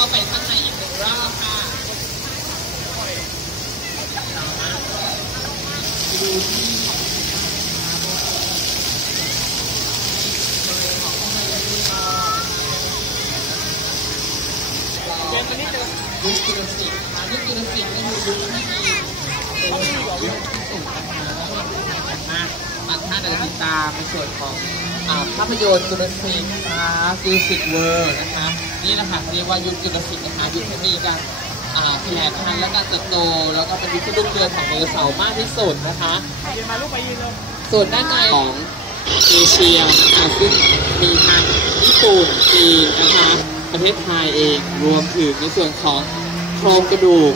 เข้าไปข้างในอีกหนึ่งรอบค่ะดูที่เป็นอันนี้เจอยุคดิรศิลป์ยุคกิรศิลป์ก็อยู่ยุคที่เขาไม่มีบอกยุคที่สุดนะบางท่านอาจจะดิดตามในส่วนของภาพยนตร์กิรศิลป์นะดิรศิลป์เวอร์นะคะ นี่แหละค่ะเขาเรียกว่ายุคจุลศิลป์นะคะยุคที่มีการอ่งขยายพันธุ์และการเติบโต แล้วก็เป็นยุคที่รุ่งเรืองของไดโนเสาร์มากที่สุดนะคะยืนมาลูกไปยืนเลยส่วนด้านในของเอเชียนะคะซึ่งมีทั้งญี่ปุ่นจีนนะคะประเทศไทยเองรวมถึงในส่วนของโครงกระดูก